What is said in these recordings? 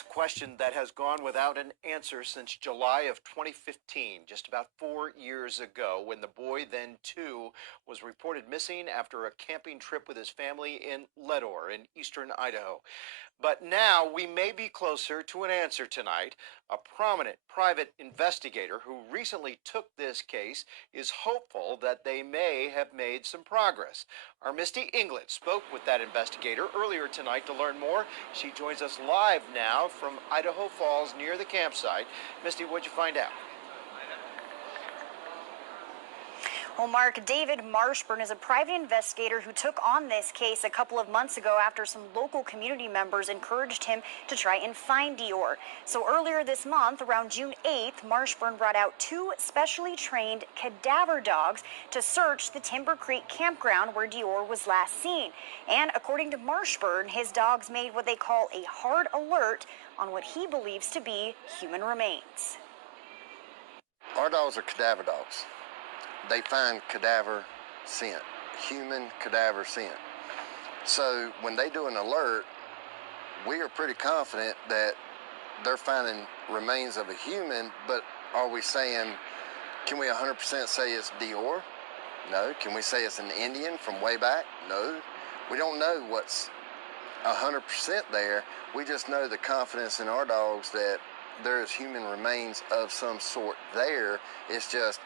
That's a question that has gone without an answer since July of 2015, just about 4 years ago, when the boy, then 2, was reported missing after a camping trip with his family in DeOrr in eastern Idaho. But now we may be closer to an answer tonight. A prominent private investigator who recently took this case is hopeful that they may have made some progress. Our Misty Inglet spoke with that investigator earlier tonight to learn more. She joins us live now from Idaho Falls near the campsite. Misty, what'd you find out? Well, Mark, David Marshburn is a private investigator who took on this case a couple of months ago after some local community members encouraged him to try and find DeOrr. So earlier this month, around June 8th, Marshburn brought out 2 specially trained cadaver dogs to search the Timber Creek campground where DeOrr was last seen. And according to Marshburn, his dogs made what they call a hard alert on what he believes to be human remains. Our dogs are cadaver dogs. They find cadaver scent, human cadaver scent. So when they do an alert, we are pretty confident that they're finding remains of a human, but are we saying, can we 100% say it's DeOrr? No. Can we say it's an Indian from way back? No. We don't know what's 100% there. We just know the confidence in our dogs that there is human remains of some sort there. It's just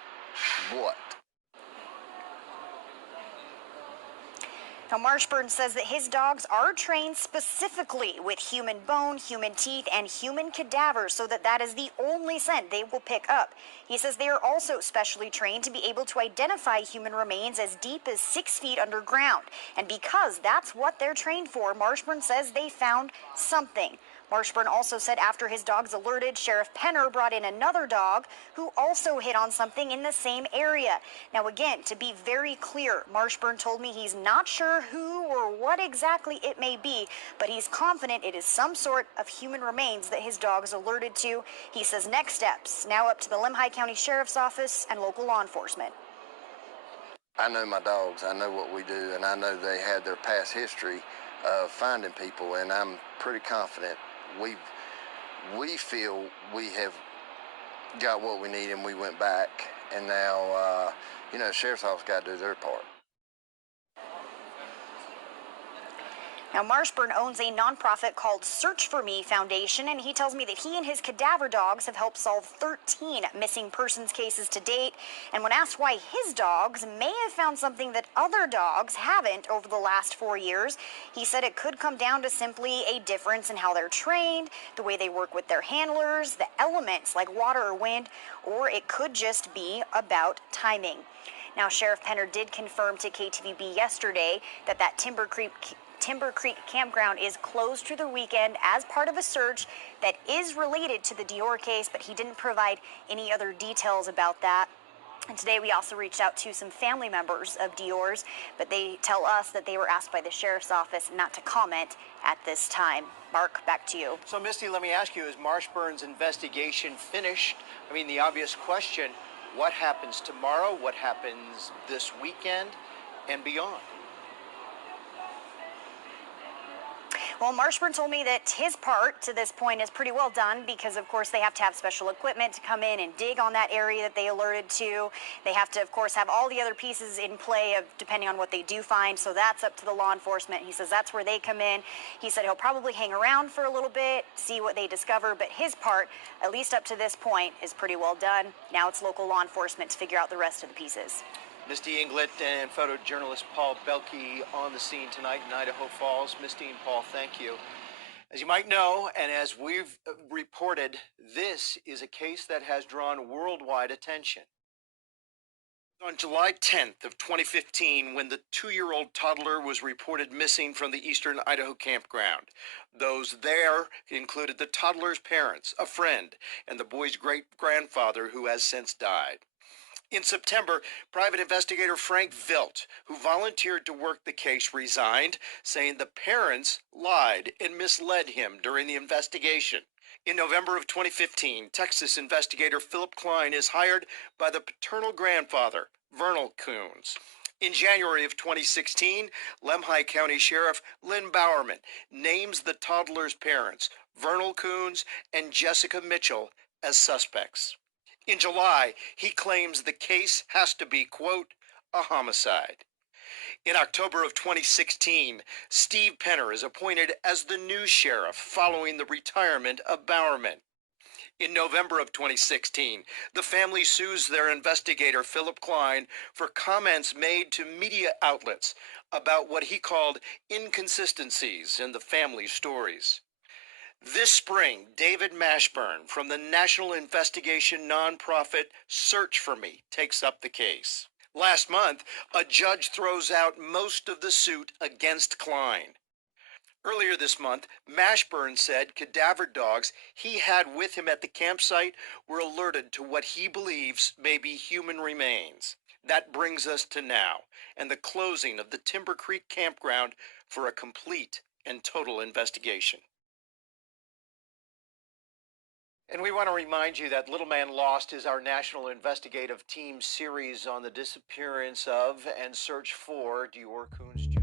what? Now, Marshburn says that his dogs are trained specifically with human bone, human teeth, and human cadavers, so that is the only scent they will pick up. He says they are also specially trained to be able to identify human remains as deep as 6 feet underground. And because that's what they're trained for, Marshburn says they found something. Marshburn also said after his dogs alerted, Sheriff Penner brought in another dog who also hit on something in the same area. Now, again, to be very clear, Marshburn told me he's not sure who or what exactly it may be, but he's confident it is some sort of human remains that his dogs alerted to. He says next steps now up to the Lemhi County Sheriff's Office and local law enforcement. I know my dogs. I know what we do, and I know they had their past history of finding people, and I'm pretty confident we feel we have got what we need, and we went back, and now the sheriff's office got to do their part. Now, Marshburn owns a nonprofit called Search for Me Foundation, and he tells me that he and his cadaver dogs have helped solve 13 missing persons cases to date. And when asked why his dogs may have found something that other dogs haven't over the last 4 years, he said it could come down to simply a difference in how they're trained, the way they work with their handlers, the elements like water or wind, or it could just be about timing. Now, Sheriff Penner did confirm to KTVB yesterday that Timber Creek campground is closed through the weekend as part of a search that is related to the DeOrr case, but he didn't provide any other details about that. And today we also reached out to some family members of DeOrr's, but they tell us that they were asked by the sheriff's office not to comment at this time. Mark, back to you. So, Misty, let me ask you, is Marshburn's investigation finished? I mean, the obvious question, what happens tomorrow? What happens this weekend and beyond? Well, Marshburn told me that his part to this point is pretty well done because, of course, they have to have special equipment to come in and dig on that area that they alerted to. They have to, of course, have all the other pieces in play of depending on what they do find. So that's up to the law enforcement. He says that's where they come in. He said he'll probably hang around for a little bit, see what they discover. But his part, at least up to this point, is pretty well done. Now it's local law enforcement to figure out the rest of the pieces. Misty Inglet and photojournalist Paul Belke on the scene tonight in Idaho Falls. Misty and Paul, thank you. As you might know, and as we've reported, this is a case that has drawn worldwide attention. On July 10th of 2015, when the 2-year-old toddler was reported missing from the eastern Idaho campground. Those there included the toddler's parents, a friend, and the boy's great-grandfather, who has since died. In September, private investigator Frank Vilt, who volunteered to work the case, resigned, saying the parents lied and misled him during the investigation. In November of 2015, Texas investigator Philip Klein is hired by the paternal grandfather, DeOrr Kunz. In January of 2016, Lemhi County Sheriff Lynn Bowerman names the toddler's parents, Vernal Kunz and Jessica Mitchell, as suspects. In July, he claims the case has to be, quote, a homicide. In October of 2016, Steve Penner is appointed as the new sheriff following the retirement of Bowerman. In November of 2016, the family sues their investigator, Philip Klein, for comments made to media outlets about what he called inconsistencies in the family stories. This spring, David Mashburn from the national investigation nonprofit Search for Me takes up the case. Last month, a judge throws out most of the suit against Klein. Earlier this month, Mashburn said cadaver dogs he had with him at the campsite were alerted to what he believes may be human remains. That brings us to now and the closing of the Timber Creek campground for a complete and total investigation. And we want to remind you that Little Man Lost is our national investigative team series on the disappearance of and search for DeOrr Kunz Jr.